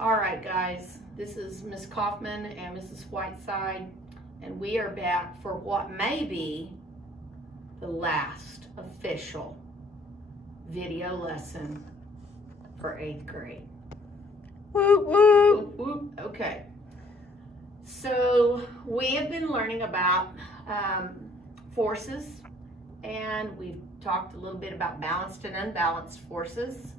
All right, guys, this is Miss Kaufman and Mrs. Whiteside, and we are back for what may be the last official video lesson for 8th grade. Woo, woo. Whoop, whoop. Okay, so we have been learning about forces, and we've talked a little bit about balanced and unbalanced forces.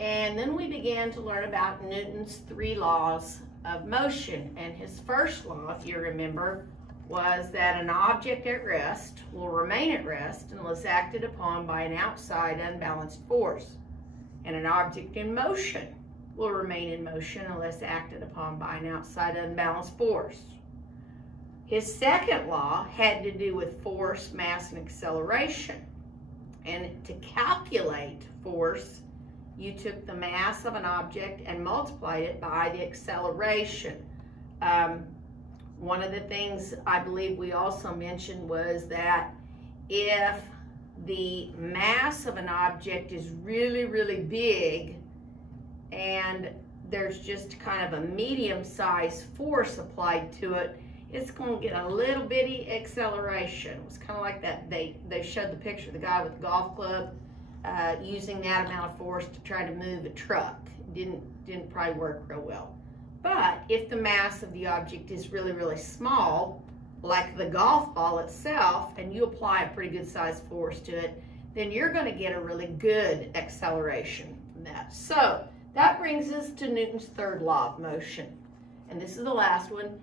And then we began to learn about Newton's 3 laws of motion. And his first law, if you remember, was that an object at rest will remain at rest unless acted upon by an outside unbalanced force. And an object in motion will remain in motion unless acted upon by an outside unbalanced force. His second law had to do with force, mass, and acceleration. And to calculate force, you took the mass of an object and multiplied it by the acceleration. One of the things I believe we also mentioned was that if the mass of an object is really, really big and there's just kind of a medium-sized force applied to it, it's going to get a little bitty acceleration. It was kind of like that. They showed the picture of the guy with the golf club using that amount of force to try to move a truck. Didn't probably work real well. But if the mass of the object is really, really small, like the golf ball itself, and you apply a pretty good sized force to it, then you're going to get a really good acceleration from that. So that brings us to Newton's 3rd law of motion. And this is the last one.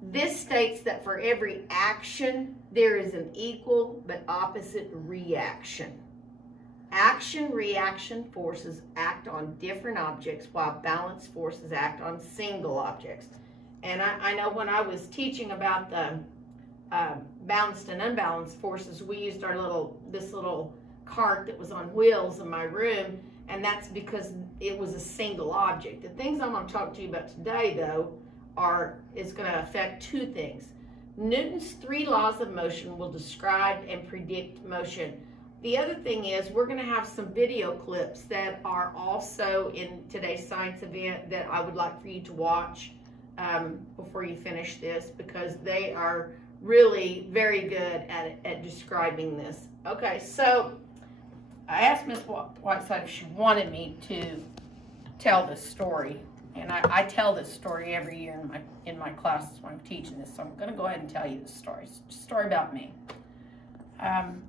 This states that for every action, there is an equal but opposite reaction. Action-reaction forces act on different objects while balanced forces act on single objects. And I know when I was teaching about the balanced and unbalanced forces, we used this little cart that was on wheels in my room, and that's because it was a single object. The things I'm going to talk to you about today, though, is going to affect 2 things. Newton's 3 laws of motion will describe and predict motion. The other thing is we're going to have some video clips that are also in today's science event that I would like for you to watch before you finish this, because they are really very good at describing this. Okay, so I asked Miss Whiteside if she wanted me to tell this story, and I tell this story every year in my classes when I'm teaching this, so I'm going to go ahead and tell you this story. It's a story about me.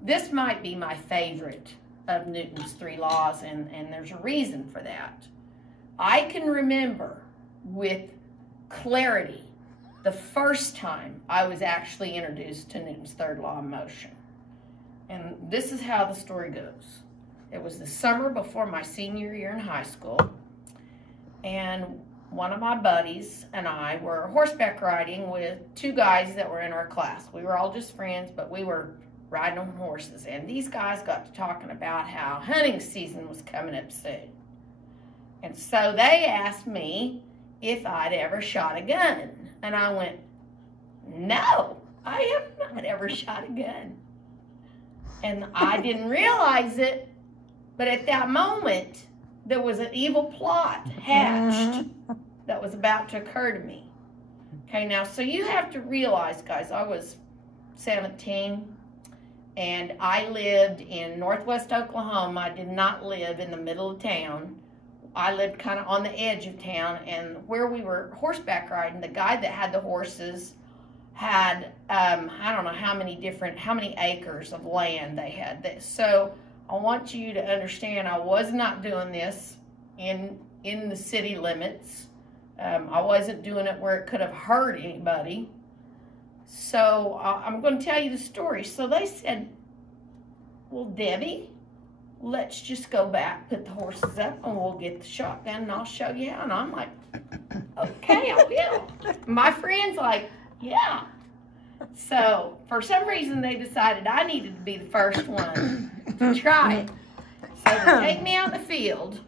This might be my favorite of Newton's 3 laws, and there's a reason for that. I can remember with clarity the first time I was actually introduced to Newton's 3rd law of motion. And this is how the story goes. It was the summer before my senior year in high school, and one of my buddies and I were horseback riding with 2 guys that were in our class. We were all just friends, but we were riding on horses, and these guys got to talking about how hunting season was coming up soon. And so they asked me if I'd ever shot a gun, and I went, no, I have not ever shot a gun. And I didn't realize it, but at that moment there was an evil plot hatched that was about to occur to me. Okay, now, so you have to realize, guys, I was 17, and I lived in northwest Oklahoma. I did not live in the middle of town. I lived kind of on the edge of town, and where we were horseback riding, the guy that had the horses had, I don't know how many acres of land they had. So I want you to understand, I was not doing this in the city limits. I wasn't doing it where it could have hurt anybody. So I'm going to tell you the story. So they said, well, Debbie, let's just go back, put the horses up, and we'll get the shotgun, and I'll show you how. And I'm like, okay, I will. My friend's like, yeah. So for some reason, they decided I needed to be the first one to try it. So they take me out in the field.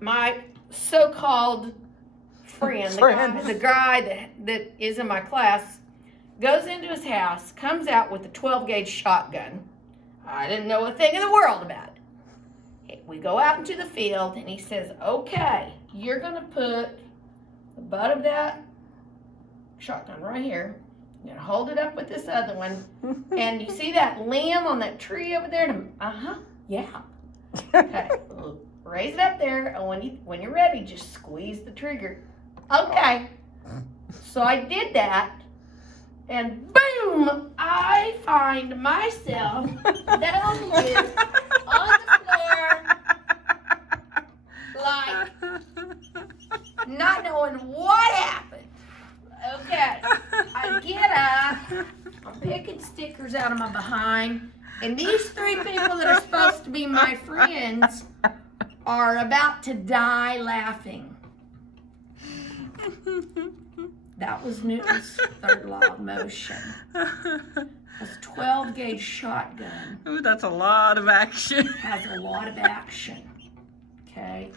My so-called friend, the guy that is in my class, goes into his house, comes out with a 12-gauge shotgun. I didn't know a thing in the world about it. We go out into the field, and he says, okay, you're going to put the butt of that shotgun right here. I'm gonna hold it up with this other one. And you see that limb on that tree over there? Yeah. Okay, raise it up there, and when you're ready, just squeeze the trigger. Okay. So I did that, and boom, I find myself down here on the floor, like, not knowing what happened. Okay, I get up, I'm picking stickers out of my behind, and these three people that are supposed to be my friends are about to die laughing. That was Newton's third law of motion. That's a 12 gauge shotgun. Ooh, that's a lot of action. Has a lot of action. Okay?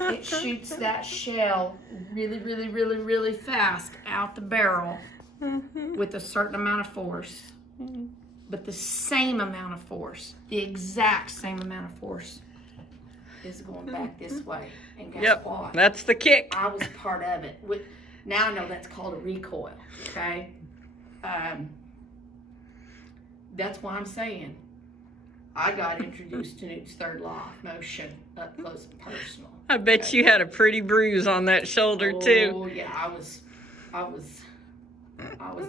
It shoots that shell really, really, really, really fast out the barrel with a certain amount of force. But the same amount of force, the exact same amount of force, is going back this way. And guess what? That's the kick. I was part of it. Now I know that's called a recoil, okay? That's why I'm saying I got introduced to Newton's third law of motion up close and personal. I bet you had a pretty bruise on that shoulder too. Oh yeah, I was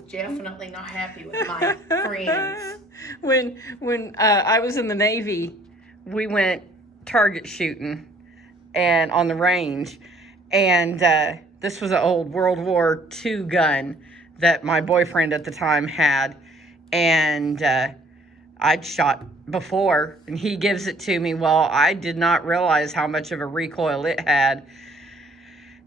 definitely not happy with my friends. When I was in the Navy, we went target shooting and on the range, and this was an old World War II gun that my boyfriend at the time had, and I'd shot before, and he gives it to me. Well, I did not realize how much of a recoil it had.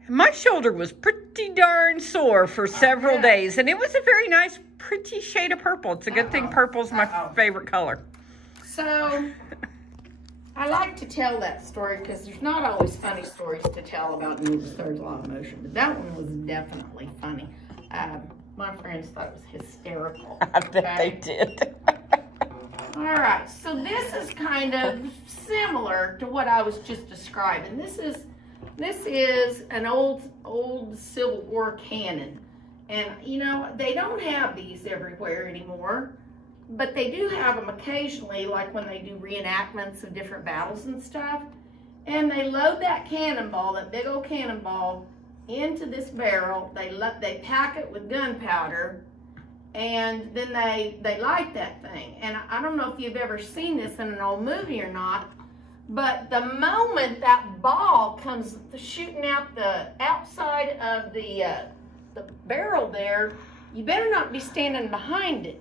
My shoulder was pretty darn sore for several days, and it was a very nice, pretty shade of purple. It's a good thing purple's my favorite color. So, I like to tell that story because there's not always funny stories to tell about Newton's third law of motion, but that one was definitely funny. My friends thought it was hysterical. I bet they did. All right, so this is kind of similar to what I was just describing. This is an old Civil War cannon, and you know they don't have these everywhere anymore. But they do have them occasionally, like when they do reenactments of different battles and stuff. And they load that cannonball, that big old cannonball, into this barrel. They pack it with gunpowder, and then they light that thing. And I don't know if you've ever seen this in an old movie or not, but the moment that ball comes shooting out the outside of the barrel there, you better not be standing behind it.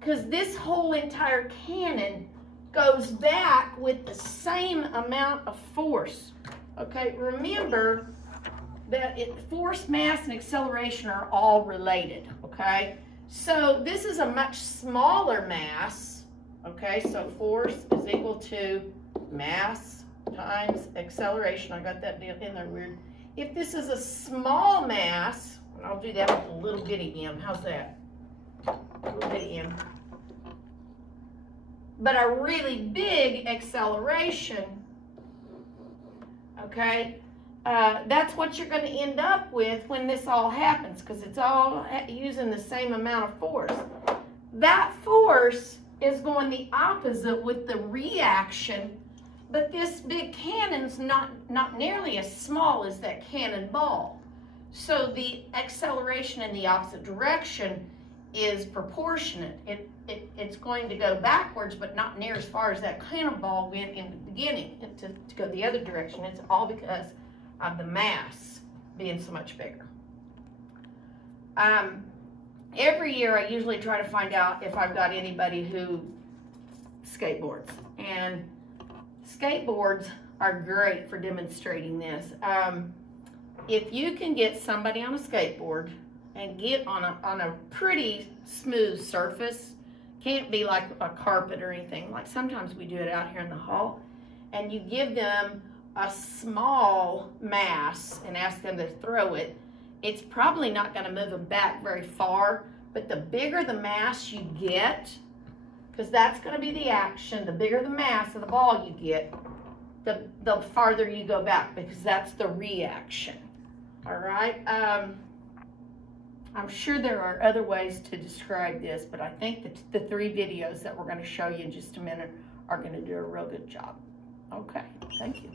Because this whole entire cannon goes back with the same amount of force. Okay, remember that force, mass, and acceleration are all related. Okay, so this is a much smaller mass. Okay, so force is equal to mass times acceleration. I got that in there weird. If this is a small mass, and I'll do that with a little bitty m. How's that? A little bitty m. But a really big acceleration, okay, that's what you're going to end up with when this all happens, because it's all using the same amount of force. That force is going the opposite with the reaction, but this big cannon's not nearly as small as that cannonball. So the acceleration in the opposite direction is proportionate. It's going to go backwards, but not near as far as that cannonball went in the beginning to go the other direction. It's all because of the mass being so much bigger. Every year I usually try to find out if I've got anybody who skateboards. And skateboards are great for demonstrating this. If you can get somebody on a skateboard and get on a pretty smooth surface, can't be like a carpet or anything, like sometimes we do it out here in the hall, and you give them a small mass and ask them to throw it, it's probably not going to move them back very far. But the bigger the mass you get, because that's going to be the action, the bigger the mass of the ball you get, the farther you go back, because that's the reaction. All right. I'm sure there are other ways to describe this, but I think that the 3 videos that we're going to show you in just a minute are going to do a real good job. Okay, thank you.